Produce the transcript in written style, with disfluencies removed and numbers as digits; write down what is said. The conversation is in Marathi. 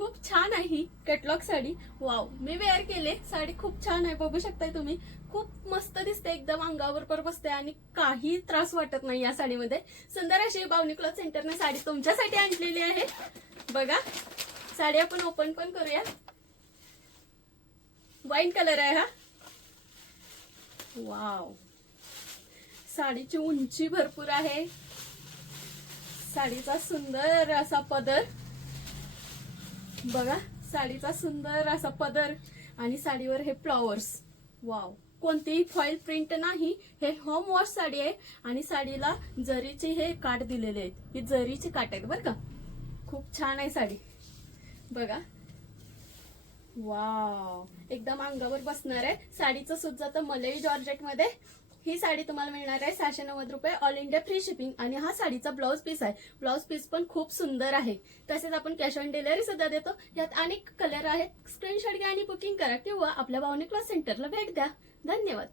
खूप छान आहे ही कॅटलॉग साडी. वाव, मी वेअर केले. साडी खूप छान आहे, बघू शकताय तुम्ही. खूप मस्त दिसते, एकदम अंगावर पर बसते आणि काही त्रास वाटत नाही या साडीमध्ये. सुंदर अशी भावनी क्लॉथ सेंटरने साडी तुमच्यासाठी आणलेली आहे. बघा, साडी आपण ओपन पण करूया. वाईन कलर आहे हा. वाव, साडीची उंची भरपूर आहे. साडीचा सुंदर असा पदर बघा, साडीचा सुंदर असा पदर आणि साडीवर हे फ्लॉवर्स. वाव, कोणतीही फॉईल प्रिंट नाही. हे होम वॉश साडी आहे आणि साडीला जरीचे हे काठ दिलेले आहेत. ही जरीचे काठ आहेत बरं का. खूप छान आहे साडी. बघा, वाव, एकदम अंगावर बसणार आहे. साडीचं सुद्धा तर मलई जॉर्जेट मध्ये. ही साडी तुम्हाला मिळणार आहे 690 रुपये, ऑल इंडिया फ्री शिपिंग. आणि हा साडीचा ब्लाउज पीस आहे. ब्लाउज पीस पण खूप सुंदर आहे. तसेच आपण कॅश ऑन डिलिव्हरी सुद्धा देतो. यात अनेक कलर आहेत. स्क्रीनशॉट घ्या आणि बुकिंग करा किंवा आपल्या भावनी क्लॉथ सेंटरला भेट द्या. धन्यवाद.